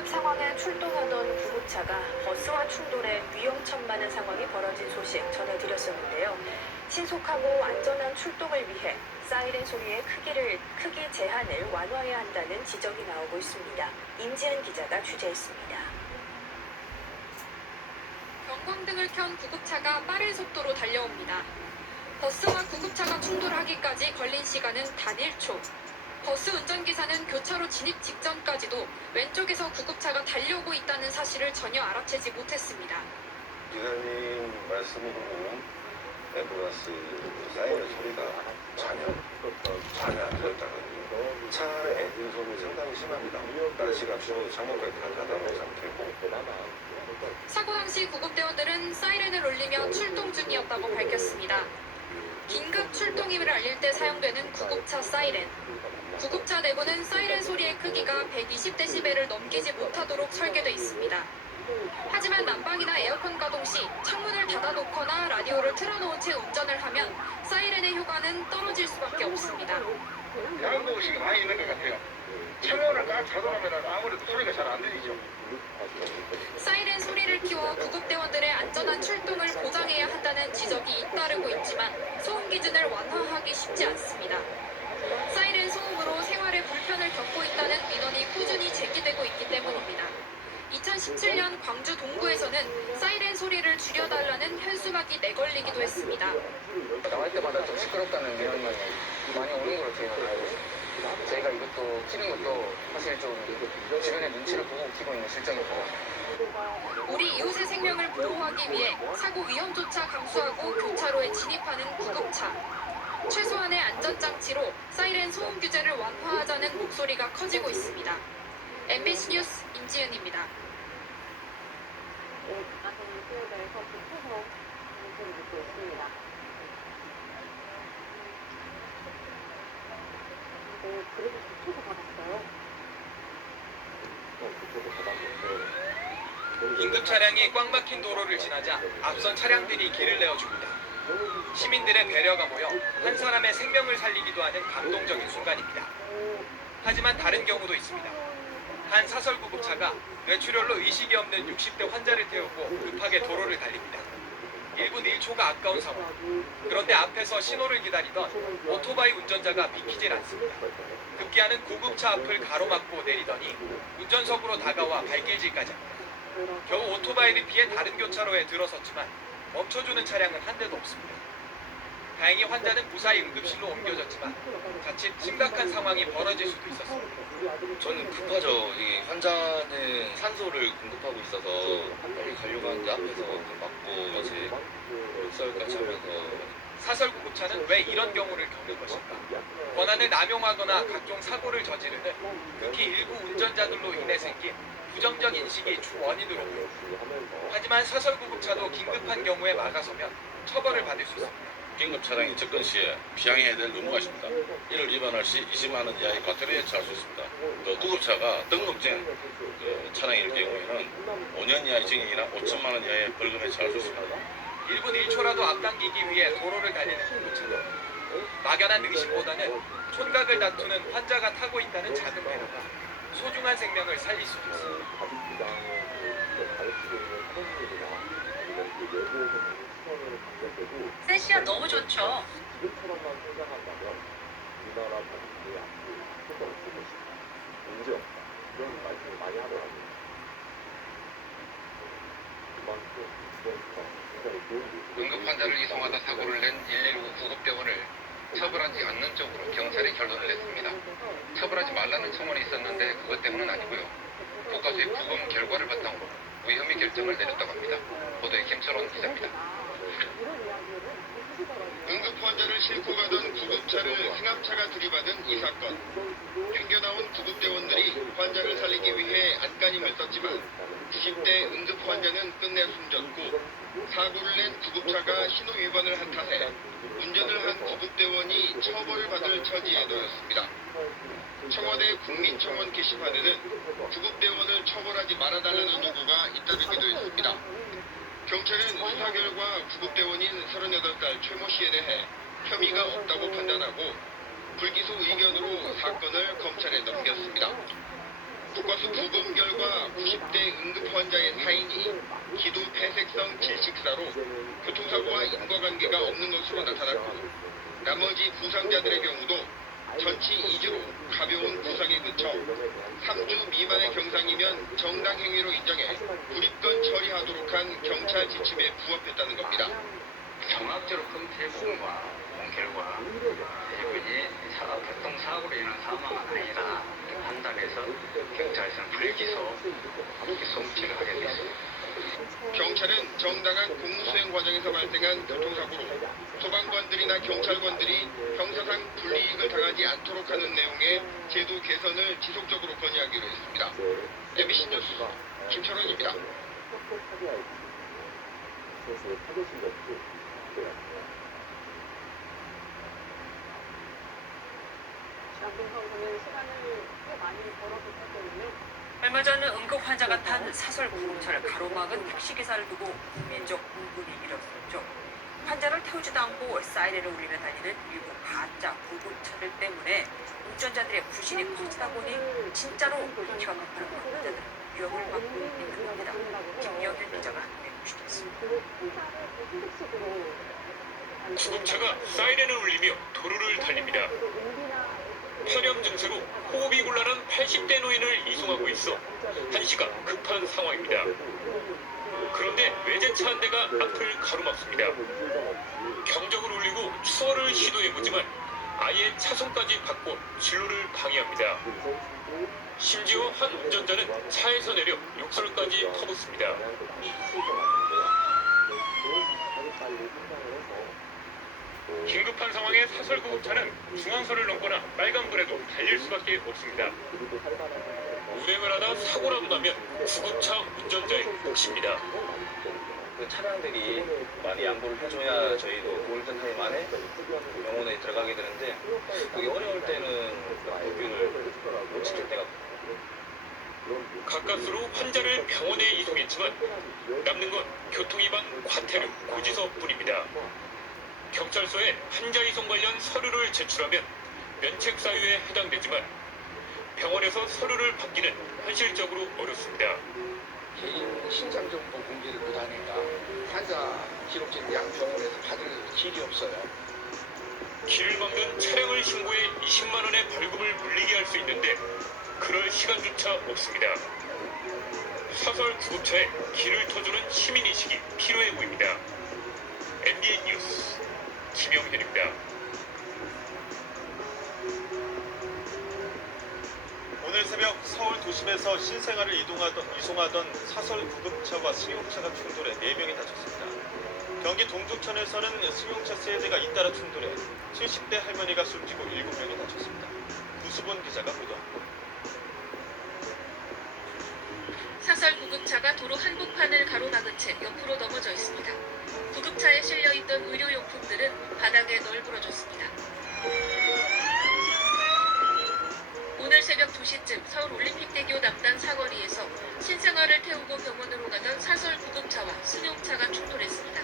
긴급 상황에 출동하던 구급차가 버스와 충돌해 위험천만한 상황이 벌어진 소식 전해드렸었는데요. 신속하고 안전한 출동을 위해 사이렌 소리의 크기 제한을 완화해야 한다는 지적이 나오고 있습니다. 임지한 기자가 취재했습니다. 경광등을 켠 구급차가 빠른 속도로 달려옵니다. 버스와 구급차가 충돌하기까지 걸린 시간은 단 1초. 버스 운전기사는 교차로 진입 직전까지도 왼쪽에서 구급차가 달려오고 있다는 사실을 전혀 알아채지 못했습니다. 기사님 말씀으로는 앰뷸런스 사이렌 소리가 전혀 안 들렸다거든요. 차 엔진 소음이 상당히 심합니다. 날씨값으로 창문까지 다 닫아놓은 상태고. 사고 당시 구급대원들은 사이렌을 울리며 출동 중이었다고 밝혔습니다. 긴급 출동임을 알릴 때 사용되는 구급차 사이렌. 구급차 내부는 사이렌 소리의 크기가 120dB를 넘기지 못하도록 설계돼 있습니다. 하지만 난방이나 에어컨 가동 시 창문을 닫아놓거나 라디오를 틀어놓은 채 운전을 하면 사이렌의 효과는 떨어질 수밖에 없습니다. 양도의식이 많이 있는 것 같아요. 창문을 딱 닫아놓으면 아무래도 소리가 잘 안 들리죠. 사이렌 소리를 키워 구급대원들의 안전한 출동을 보장해야 한다는 지적이 잇따르고 있지만 소음 기준을 완화하기 쉽지 않습니다. 사이렌 소음으로 생활에 불편을 겪고 있다는 민원이 꾸준히 제기되고 있기 때문입니다. 2017년 광주 동구에서는 사이렌 소리를 줄여달라는 현수막이 내걸리기도 했습니다. 나갈 때마다 좀 시끄럽다는 민원이 많이 오는 것 같아요. 저희가 이것도 키는 것도 사실 좀 주변의 눈치를 보고 키고 있는 실정이고. 우리 이웃의 생명을 보호하기 위해 사고 위험조차 감수하고 교차로에 진입하는 구급차. 최소한의 안전장치로 사이렌 소음 규제를 완화하자는 목소리가 커지고 있습니다. MBC 뉴스 임지은입니다. 긴급 차량이 꽉 막힌 도로를 지나자 앞선 차량들이 길을 내어줍니다. 시민들의 배려가 모여 한 사람의 생명을 살리기도 하는 감동적인 순간입니다. 하지만 다른 경우도 있습니다. 한 사설구급차가 뇌출혈로 의식이 없는 60대 환자를 태우고 급하게 도로를 달립니다. 1분 1초가 아까운 상황. 그런데 앞에서 신호를 기다리던 오토바이 운전자가 비키질 않습니다. 급기야는 구급차 앞을 가로막고 내리더니 운전석으로 다가와 발길질까지 합니다. 겨우 오토바이를 피해 다른 교차로에 들어섰지만 멈춰주는 차량은 한 대도 없습니다. 다행히 환자는 무사히 응급실로 옮겨졌지만 자칫 심각한 상황이 벌어질 수도 있었습니다. 저는 급하죠. 이 환자는 산소를 공급하고 있어서 빨리 가려고 하는데 앞에서 막고 어제 역설까지 하면서. 사설구급차는 왜 이런 경우를 겪는 것일까? 권한을 남용하거나 각종 사고를 저지르는 특히 일부 운전자들로 인해 생긴 부정적 인식이 주 원인으로 보입니다. 하지만 사설구급차도 긴급한 경우에 막아서면 처벌을 받을 수 있습니다. 긴급 차량이 접근 시에 피항해야 될 의무가 있습니다. 이를 위반할 시 20만 원 이하의 과태료에 처할 수 있습니다. 또 구급차가 등록된 차량일 경우에는 5년 이하의 징역이나 5천만 원 이하의 벌금에 처할 수 있습니다. 1분 1초라도 앞당기기 위해 도로를 달리는 구급차도 막연한 의식보다는 촌각을 다투는 환자가 타고 있다는 작은 배려가 소중한 생명을 살릴 수도 있습니다. 세시야 너무 좋죠. 응급 환자를 이송하다 사고를 낸 119 구급대원을 처벌하지 않는 쪽으로 경찰이 결론을 냈습니다. 처벌하지 말라는 청원이 있었는데 그것 때문은 아니고요. 교과서의 부검 결과를 바탕으로 무혐의 결정을 내렸다고 합니다. 보도에 김철원 기자입니다. 응급 환자를 싣고 가던 구급차를 승합차가 들이받은 이 사건. 땡겨나온 구급대원들이 환자를 살리기 위해 안간힘을 썼지만 90대 응급 환자는 끝내 숨졌고 사고를 낸 구급차가 신호 위반을 한 탓에 운전을 한 구급대원이 처벌받을 처지에 놓였습니다. 청와대 국민청원 게시판에는 구급대원을 처벌하지 말아달라는 요구가 잇따르기도 했습니다. 경찰은 수사 결과 구급대원인 38살 최모 씨에 대해 혐의가 없다고 판단하고 불기소 의견으로 사건을 검찰에 넘겼습니다. 교과서 부검 결과 90대 응급 환자의 사인이 기도 폐색성 질식사로 교통사고와 인과관계가 없는 것으로 나타났고 나머지 부상자들의 경우도 전치 2주로 가벼운 부상에 그쳐 3주 미만의 경상이면 정당 행위로 인정해 불입건 처리하도록 한 경찰 지침에 부합했다는 겁니다. 종합적으로 검토해보고 본 결과 이분이 교통사고로 인한 사망은 아니라 판단해서 경찰에서는 불기소 송치를 하게 됐습니다. 경찰은 정당한 공무수행 과정에서 발생한 교통사고로 소방관들이나 경찰관들이 형사상 불이익을 당하지 않도록 하는 내용의 제도 개선을 지속적으로 건의하기로 했습니다. MBC 뉴스 김철원입니다. 얼마 전 응급 환자가 탄 사설 구급차를 가로막은 택시기사를 두고 국민적 분분이 일었었죠. 환자를 태우지도 않고 사이렌을 울리며 다니는 일부 가짜 구급차들 때문에 운전자들의 불신이 커지다 보니 진짜로 경합하는 환자들은 위협을 받고 있는 겁니다. 김영현 기자가 내보시겠습니다. 구급차가 사이렌을 울리며 도로를 달립니다. 폐렴 증세로 호흡이 곤란한 80대 노인을 이송하고 있어 한시가 급한 상황입니다. 그런데 외제차 한 대가 앞을 가로막습니다. 경적을 울리고 추월을 시도해보지만 아예 차선까지 바꿔 진로를 방해합니다. 심지어 한 운전자는 차에서 내려 욕설까지 퍼붓습니다. 긴급한 상황에 사설 구급차는 중앙선을 넘거나 빨간불에도 달릴 수밖에 없습니다. 운행을 하다 사고라도 나면 구급차 운전자의 몫입니다. 그 차량들이 많이 양보를 해줘야 저희도 골든타임 안에 병원에 들어가게 되는데 그게 어려울 때는 법규를 못 지킬 때가 가까스로 환자를 병원에 이송했지만 남는 건 교통위반 과태료 고지서뿐입니다. 경찰서에 환자 이송 관련 서류를 제출하면 면책 사유에 해당되지만 병원에서 서류를 받기는 현실적으로 어렵습니다. 개인 신상 정보 공개를 못하니까 환자 기록증 양 병원에서 받을 길이 없어요. 길을 막는 차량을 신고해 20만 원의 벌금을 물리게 할 수 있는데 그럴 시간조차 없습니다. 사설 구급차에 길을 터주는 시민의식이 필요해 보입니다. MBN 뉴스 김영현입니다. 오늘 새벽 서울 도심에서 신생아를 이송하던 사설 구급차와 승용차가 충돌해 4명이 다쳤습니다. 경기 동두천에서는 승용차 3대가 잇따라 충돌해 70대 할머니가 숨지고 7명이 다쳤습니다. 구수본 기자가 보도합니다. 사설 구급차가 도로 한복판을 가로막은 채 옆으로 넘어져 있습니다. 구급차에 실려있던 의료용품들은 바닥에 널브러졌습니다. 오늘 새벽 2시쯤 서울 올림픽대교 남단 사거리에서 신생아를 태우고 병원으로 가던 사설 구급차와 승용차가 충돌했습니다.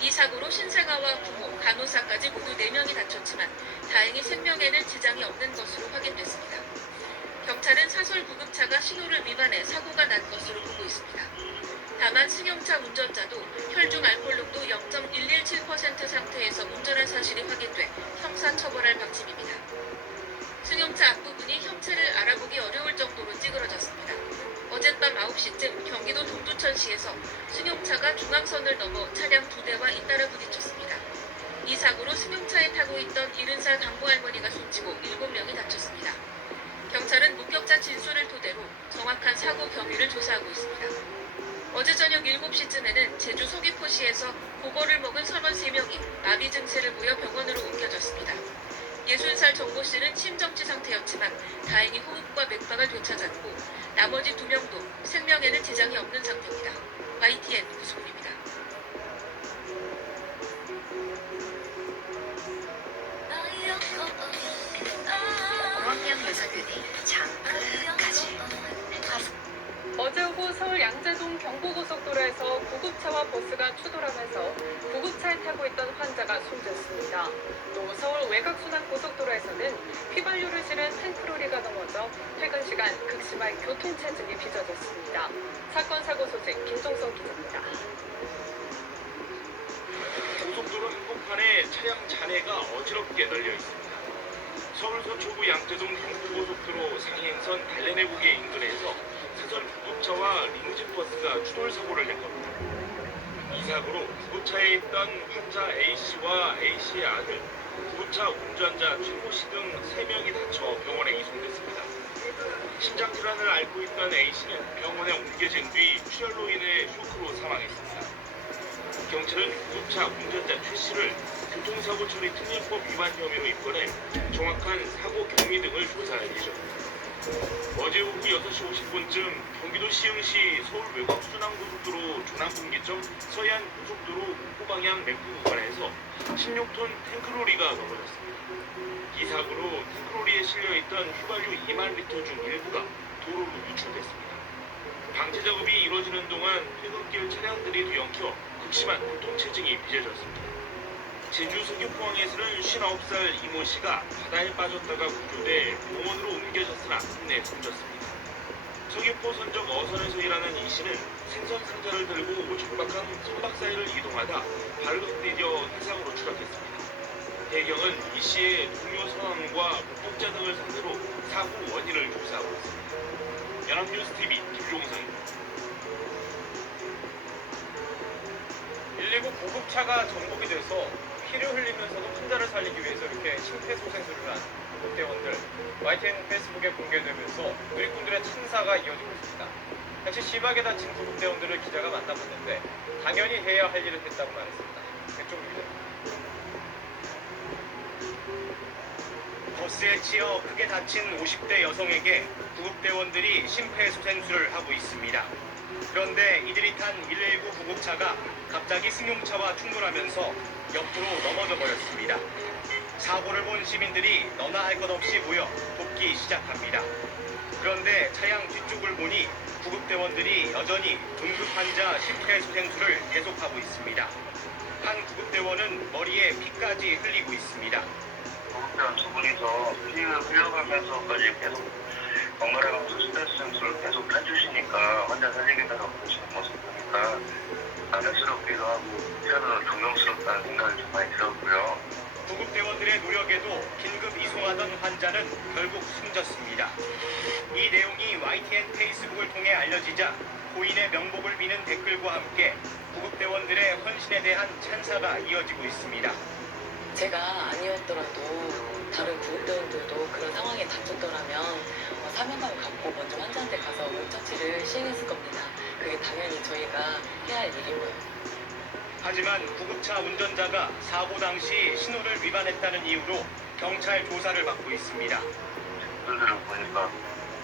이 사고로 신생아와 부모, 간호사까지 모두 4명이 다쳤지만 다행히 생명에는 지장이 없는 것으로 확인됐습니다. 경찰은 사설 구급차가 신호를 위반해 사고가 난 것으로 보고 있습니다. 다만 승용차 운전자도 혈중 알코올 농도 0.117% 상태에서 운전한 사실이 확인돼 형사처벌할 방침입니다. 승용차 앞부분이 형체를 알아보기 어려울 정도로 찌그러졌습니다. 어젯밤 9시쯤 경기도 동두천시에서 승용차가 중앙선을 넘어 차량 2대와 잇따라 부딪혔습니다. 이 사고로 승용차에 타고 있던 70살 강부할머니가 숨지고 7명이 다쳤습니다. 경찰은 목격자 진술을 토대로 정확한 사고 경위를 조사하고 있습니다. 어제 저녁 7시쯤에는 제주 서귀포시에서 고거를 먹은 선원 3명이 마비 증세를 보여 병원으로 옮겨졌습니다. 60살 정모씨는 심정지 상태였지만 다행히 호흡과 맥박을 되찾았고 나머지 2명도 생명에는 지장이 없는 상태입니다. YTN 구수훈입니다. 광양 여자들이 장끝까지 어제 오후 서울 양재동 경부고속도로에서 구급차와 버스가 추돌하면서 구급차에 타고 있던 환자가 숨졌습니다. 또 서울 외곽순환고속도로에서는 휘발유를 실은 탱크로리가 넘어져 퇴근 시간 심할 교통체증이 빚어졌습니다. 사건 사고 소식 김종성 기자입니다. 고속도로 한복판에 차량 잔해가 어지럽게 널려 있습니다. 서울 서초구 양재동 경부고속도로 상행선 달래내국의 인근에서 사설 구급차와 리무진버스가 추돌 사고를 낸 겁니다. 이 사고로 구급차에 있던 환자 A씨와 A씨의 아들, 구급차 운전자 최모씨 등 3명이 다쳐 병원에 이송됐습니다. 심장 질환을 앓고 있던 A씨는 병원에 옮겨진 뒤 출혈로 인해 쇼크로 사망했습니다. 경찰은 구급차 운전자 최씨를 교통사고 처리 특례법 위반 혐의로 입건해 정확한 사고 경위 등을 조사할 예정입니다. 어제 오후 6시 50분쯤 경기도 시흥시 서울 외곽 순환고속도로 조남분기점 서해안 고속도로 목포 방향 램프 구간에서 16톤 탱크로리가 넘어졌습니다. 이 사고로 탱크로리에 실려있던 휘발유 2만 리터 중 일부가 도로로 유출됐습니다. 방제 작업이 이루어지는 동안 퇴근길 차량들이 뒤엉켜 극심한 교통체증이 빚어졌습니다. 제주 서귀포항에서는 59살 이모 씨가 바다에 빠졌다가 구조돼 병원으로 옮겨졌으나 끝내 숨졌습니다. 서귀포 선적 어선에서 일하는 이 씨는 생선 상자를 들고 촉박한 선박 사이를 이동하다 발을 헛디뎌 해상으로 추락했습니다. 대경은 이 씨의 동료 선원과 목격자 등을 상대로 사고 원인을 조사하고 있습니다. 연합뉴스TV 김종성입니다. 119 구급차가 전복이 돼서 피를 흘리면서도 환자를 살리기 위해서 이렇게 심폐소생술을 한 구급대원들, YTN 페이스북에 공개되면서 누리꾼들의 찬사가 이어지고 있습니다. 당시 심하게 다친 구급대원들을 기자가 만나봤는데 당연히 해야 할 일을 했다고 말했습니다. 백종입니다. 버스에 치여 크게 다친 50대 여성에게 구급대원들이 심폐소생술을 하고 있습니다. 그런데 이들이 탄 119 구급차가 갑자기 승용차와 충돌하면서 옆으로 넘어져 버렸습니다. 사고를 본 시민들이 너나 할 것 없이 모여 돕기 시작합니다. 그런데 차량 뒤쪽을 보니 구급대원들이 여전히 응급 환자 심폐소생술을 계속하고 있습니다. 한 구급대원은 머리에 피까지 흘리고 있습니다. 구급대원 두 분이서 피를 흘려가면서까지 계속 번갈아가면서 심폐소생술을 계속 해주시니까 환자 살리겠다고 그러시는 모습 보니까 안쓰럽기도 하고 한편으로 존경스럽다는 생각이 좀 많이 들었고요. 구급대원들의 노력에도 긴급 이송하던 환자는 결국 숨졌습니다. 이 내용이 YTN 페이스북을 통해 알려지자 고인의 명복을 비는 댓글과 함께 구급대원들의 헌신에 대한 찬사가 이어지고 있습니다. 제가 아니었더라도 다른 구급대원들도 그런 상황에 닥쳤더라면 사명감을 갖고 먼저 환자한테 가서 응처치를 시행했을 겁니다. 그게 당연히 저희가 해야 할 일이고요. 하지만 구급차 운전자가 사고 당시 신호를 위반했다는 이유로 경찰 조사를 받고 있습니다. 댓글들을 보니까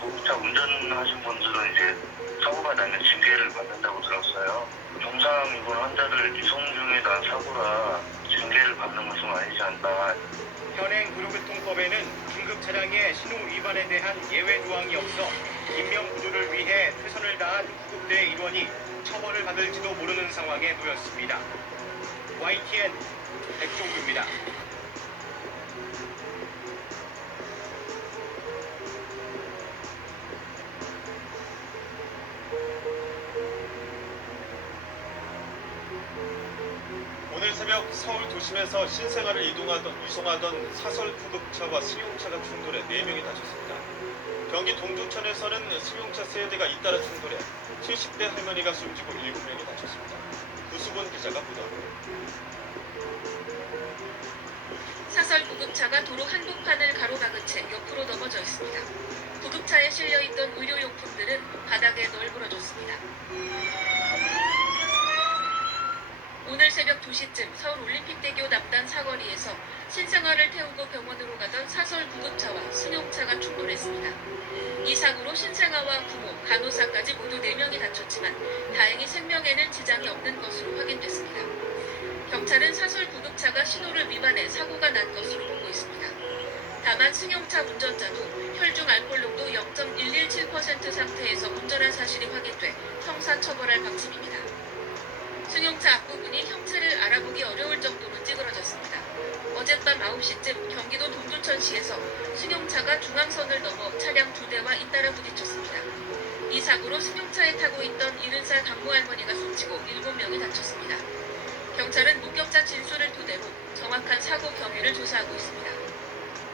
구급차 운전하신 분들은 이제 사고가 나면 징계를 받는다고 들었어요. 정상 입원 환자를 이송 중에 난 사고라 징계를 받는 것은 아니지 않나. 현행 도로교통법에는 긴급 차량의 신호 위반에 대한 예외 조항이 없어 인명 구조를 위해 최선을 다한 구급대 일원이 처벌을 받을지도 모르는 상황에 놓였습니다. YTN 백종규입니다. 오늘 새벽 서울 도심에서 신생아를 이송하던 사설 구급차와 승용차가 충돌해 4명이 다쳤습니다. 경기 동두천에서는 승용차 3대가 잇따라 충돌해 70대 할머니가 숨지고 7명이 다쳤습니다. 구수본 기자가 보도합니다. 사설 구급차가 도로 한복판을 가로막은 채 옆으로 넘어져 있습니다. 구급차에 실려있던 의료용품들은 바닥에 널브러졌습니다. 오늘 새벽 2시쯤 서울 올림픽대교 남단 사거리에서 신생아를 태우고 병원으로 가던 사설 구급차와 승용차가 충돌했습니다. 이 사고로 신생아와 부모, 간호사까지 모두 4명이 다쳤지만 다행히 생명에는 지장이 없는 것으로 확인됐습니다. 경찰은 사설 구급차가 신호를 위반해 사고가 난 것으로 보고 있습니다. 다만 승용차 운전자도 혈중 알코올 농도 0.117% 상태에서 운전한 사실이 확인돼 형사처벌할 방침입니다. 승용차 앞부분이 형체를 알아보기 어려울 정도로 찌그러졌습니다. 어젯밤 9시쯤 경기도 동두천시에서 승용차가 중앙선을 넘어 차량 2대와 잇따라 부딪혔습니다. 사고로 승용차에 타고 있던 70살 강모 할머니가 숨지고 7명이 다쳤습니다. 경찰은 목격자 진술을 토대로 정확한 사고 경위를 조사하고 있습니다.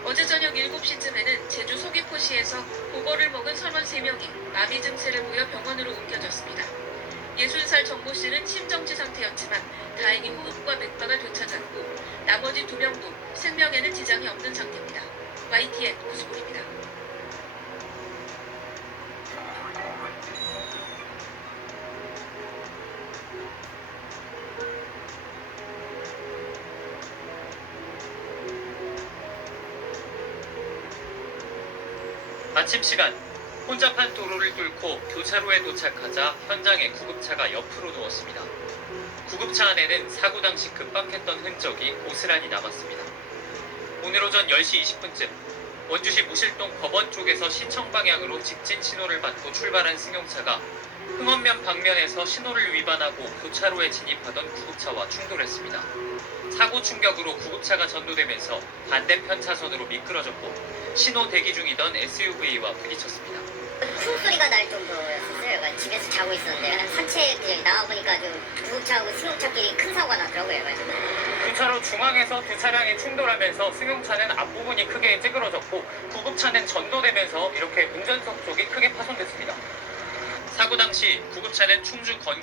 어제 저녁 7시쯤에는 제주 서귀포시에서 보거를 먹은 선원 3명이 마비 증세를 보여 병원으로 옮겨졌습니다. 60살 정모 씨는 심정지 상태였지만 다행히 호흡과 맥박을 되찾았고 나머지 2명도 생명에는 지장이 없는 상태입니다. YTN 구수골입니다. 아침 시간 혼잡한 도로를 뚫고 교차로에 도착하자 현장에 구급차가 옆으로 누웠습니다. 구급차 안에는 사고 당시 급박했던 흔적이 고스란히 남았습니다. 오늘 오전 10시 20분쯤 원주시 무실동 법원 쪽에서 신청 방향으로 직진 신호를 받고 출발한 승용차가 흥원면 방면에서 신호를 위반하고 교차로에 진입하던 구급차와 충돌했습니다. 사고 충격으로 구급차가 전도되면서 반대편 차선으로 미끄러졌고 신호 대기 중이던 SUV와 부딪혔습니다. 큰 소리가 날 정도였어요. 그러니까 집에서 자고 있었는데 산책 나와보니까 좀 구급차하고 승용차끼리 큰 사고가 나더라고요. 교차로 중앙에서 두 차량이 충돌하면서 승용차는 앞부분이 크게 찌그러졌고 구급차는 전도되면서 이렇게 운전석 쪽이 크게 파손됐습니다. 사고 당시 구급차는 충주 건